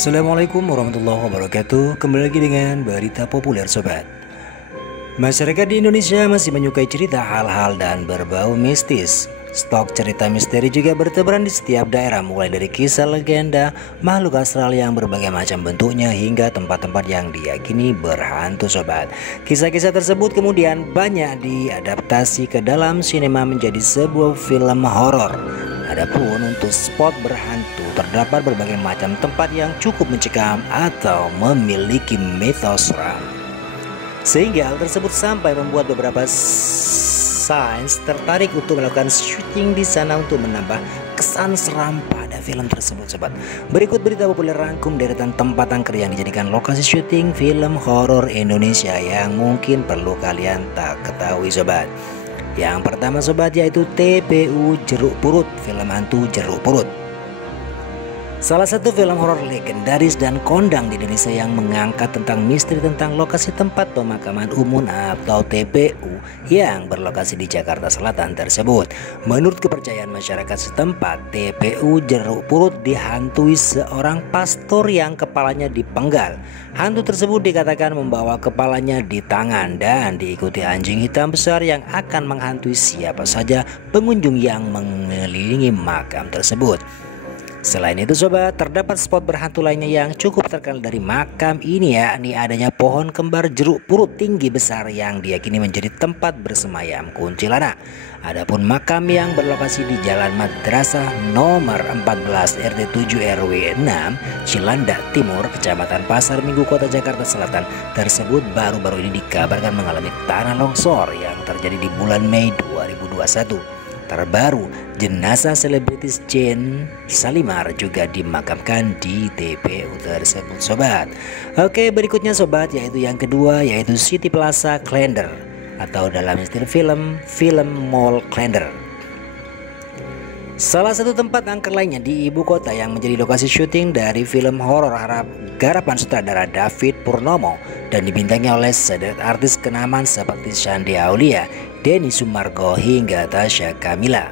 Assalamualaikum warahmatullahi wabarakatuh. Kembali lagi dengan berita populer sobat. Masyarakat di Indonesia masih menyukai cerita hal-hal dan berbau mistis. Stok cerita misteri juga bertebaran di setiap daerah, mulai dari kisah legenda, makhluk astral yang berbagai macam bentuknya hingga tempat-tempat yang diyakini berhantu sobat. Kisah-kisah tersebut kemudian banyak diadaptasi ke dalam sinema menjadi sebuah film horor. Adapun untuk spot berhantu terdapat berbagai macam tempat yang cukup mencekam atau memiliki mitos seram. Sehingga hal tersebut sampai membuat beberapa sains tertarik untuk melakukan syuting di sana untuk menambah kesan seram pada film tersebut sobat. Berikut berita populer rangkum deretan tempat angker yang dijadikan lokasi syuting film horor Indonesia yang mungkin perlu kalian tak ketahui sobat. Yang pertama sobat yaitu TPU Jeruk Purut, film hantu Jeruk Purut. Salah satu film horor legendaris dan kondang di Indonesia yang mengangkat tentang misteri tentang lokasi tempat pemakaman umum atau TPU yang berlokasi di Jakarta Selatan tersebut. Menurut kepercayaan masyarakat setempat, TPU Jeruk Purut dihantui seorang pastor yang kepalanya dipenggal. Hantu tersebut dikatakan membawa kepalanya di tangan dan diikuti anjing hitam besar yang akan menghantui siapa saja pengunjung yang mengelilingi makam tersebut. Selain itu sobat, terdapat spot berhantu lainnya yang cukup terkenal dari makam ini, yakni adanya pohon kembar jeruk purut tinggi besar yang diyakini menjadi tempat bersemayam kuntilanak. Adapun makam yang berlokasi di Jalan Madrasah nomor 14 RT 7 RW 6 Cilandak Timur, Kecamatan Pasar Minggu, Kota Jakarta Selatan tersebut baru-baru ini dikabarkan mengalami tanah longsor yang terjadi di bulan Mei 2021. Terbaru, jenazah selebritis Jane Salimar juga dimakamkan di TPU tersebut sobat. Oke, berikutnya sobat yaitu yang kedua yaitu City Plaza Klender atau dalam istilah film Mall Klender. Salah satu tempat angker lainnya di ibu kota yang menjadi lokasi syuting dari film horor Arab garapan sutradara David Purnomo dan dibintangi oleh sederet artis kenamaan seperti Shandy Aulia, Denny Sumargo hingga Tasya Kamila.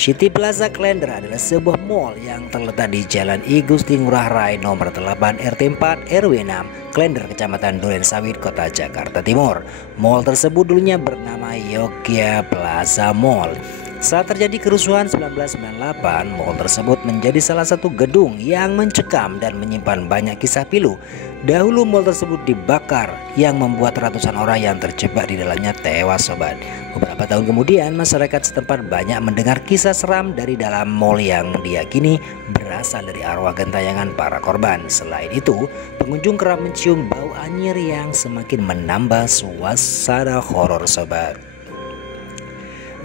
City Plaza Klender adalah sebuah mall yang terletak di Jalan I Gusti Ngurah Rai nomor 8 RT 4 RW 6 Klender, Kecamatan Durensawit, Kota Jakarta Timur. Mall tersebut dulunya bernama Yogya Plaza Mall. Saat terjadi kerusuhan 1998, mall tersebut menjadi salah satu gedung yang mencekam dan menyimpan banyak kisah pilu. Dahulu mall tersebut dibakar yang membuat ratusan orang yang terjebak di dalamnya tewas sobat. Beberapa tahun kemudian masyarakat setempat banyak mendengar kisah seram dari dalam mall yang diyakini berasal dari arwah gentayangan para korban. Selain itu, pengunjung kerap mencium bau anyir yang semakin menambah suasana horor sobat.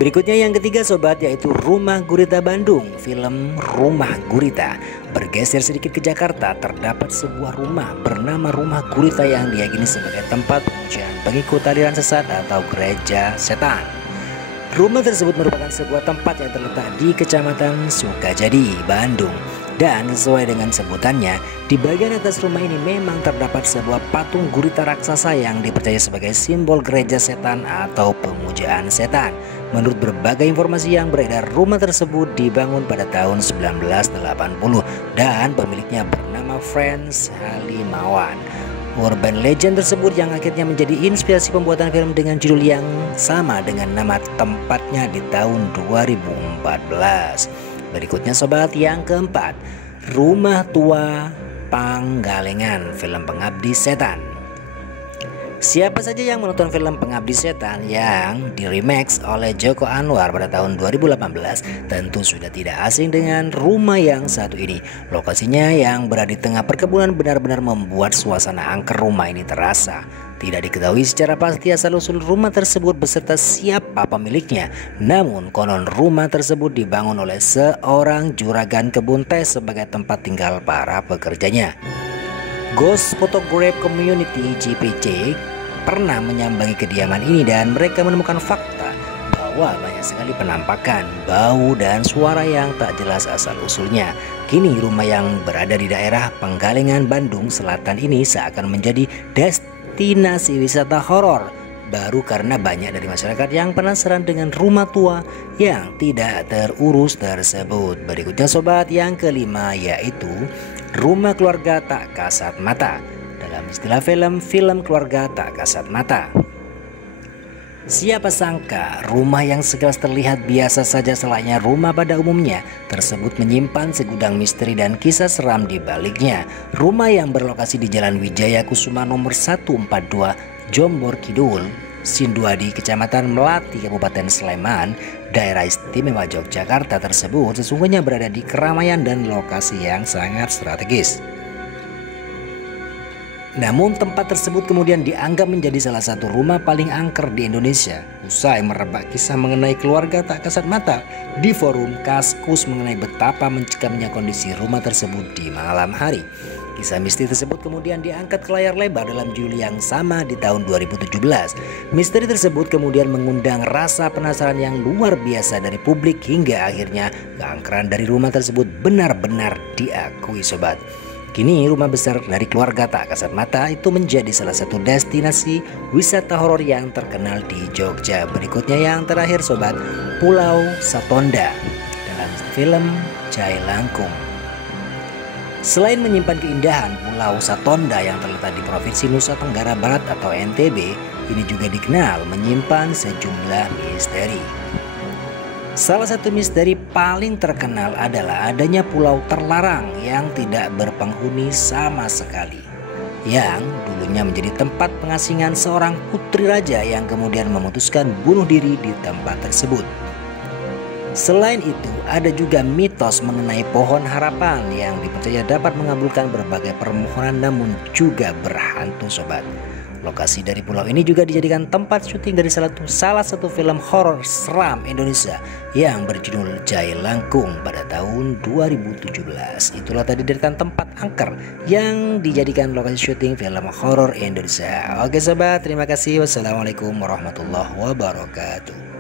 Berikutnya yang ketiga sobat yaitu Rumah Gurita Bandung, film Rumah Gurita. Bergeser sedikit ke Jakarta, terdapat sebuah rumah bernama Rumah Gurita yang diyakini sebagai tempat pemujaan pengikut aliran sesat atau gereja setan. Rumah tersebut merupakan sebuah tempat yang terletak di Kecamatan Sukajadi, Bandung. Dan sesuai dengan sebutannya, di bagian atas rumah ini memang terdapat sebuah patung gurita raksasa yang dipercaya sebagai simbol gereja setan atau pemujaan setan. Menurut berbagai informasi yang beredar, rumah tersebut dibangun pada tahun 1980 dan pemiliknya bernama Frans Halimawan. Urban legend tersebut yang akhirnya menjadi inspirasi pembuatan film dengan judul yang sama dengan nama tempatnya di tahun 2014. Berikutnya sobat yang keempat, Rumah Tua Panggalengan, film Pengabdi Setan. Siapa saja yang menonton film Pengabdi Setan yang diremake oleh Joko Anwar pada tahun 2018 tentu sudah tidak asing dengan rumah yang satu ini. Lokasinya yang berada di tengah perkebunan benar-benar membuat suasana angker rumah ini terasa. Tidak diketahui secara pasti asal-usul rumah tersebut beserta siapa pemiliknya. Namun konon rumah tersebut dibangun oleh seorang juragan kebun teh sebagai tempat tinggal para pekerjanya. Ghost Photograph Community GPC pernah menyambangi kediaman ini dan mereka menemukan fakta bahwa banyak sekali penampakan, bau dan suara yang tak jelas asal-usulnya. Kini rumah yang berada di daerah Panggalengan, Bandung Selatan ini seakan menjadi destinasi wisata horor baru karena banyak dari masyarakat yang penasaran dengan rumah tua yang tidak terurus tersebut. Berikutnya sobat yang kelima yaitu Rumah Keluarga Tak Kasat Mata. Dalam istilah film keluarga tak kasat mata. Siapa sangka rumah yang sekilas terlihat biasa saja selayaknya rumah pada umumnya tersebut menyimpan segudang misteri dan kisah seram di baliknya. Rumah yang berlokasi di Jalan Wijaya Kusuma nomor 142 Jombor Kidul, Sinduadi, Kecamatan Melati, Kabupaten Sleman, Daerah Istimewa Yogyakarta tersebut sesungguhnya berada di keramaian dan lokasi yang sangat strategis. Namun tempat tersebut kemudian dianggap menjadi salah satu rumah paling angker di Indonesia. Usai merebak kisah mengenai keluarga tak kasat mata di forum Kaskus mengenai betapa mencekamnya kondisi rumah tersebut di malam hari. Kisah misteri tersebut kemudian diangkat ke layar lebar dalam judul yang sama di tahun 2017. Misteri tersebut kemudian mengundang rasa penasaran yang luar biasa dari publik hingga akhirnya keangkeran dari rumah tersebut benar-benar diakui sobat. Kini rumah besar dari keluarga tak kasat mata itu menjadi salah satu destinasi wisata horor yang terkenal di Jogja. Berikutnya yang terakhir sobat, Pulau Satonda dalam film Jai Langkung. Selain menyimpan keindahan, Pulau Satonda yang terletak di Provinsi Nusa Tenggara Barat atau NTB ini juga dikenal menyimpan sejumlah misteri. Salah satu misteri paling terkenal adalah adanya pulau terlarang yang tidak berpenghuni sama sekali, yang dulunya menjadi tempat pengasingan seorang putri raja yang kemudian memutuskan bunuh diri di tempat tersebut. Selain itu, ada juga mitos mengenai pohon harapan yang dipercaya dapat mengabulkan berbagai permohonan namun juga berhantu sobat. Lokasi dari pulau ini juga dijadikan tempat syuting dari salah satu film horor seram Indonesia yang berjudul Jai Langkung pada tahun 2017. Itulah tadi deretan tempat angker yang dijadikan lokasi syuting film horor Indonesia. Oke sobat, terima kasih. Wassalamualaikum warahmatullahi wabarakatuh.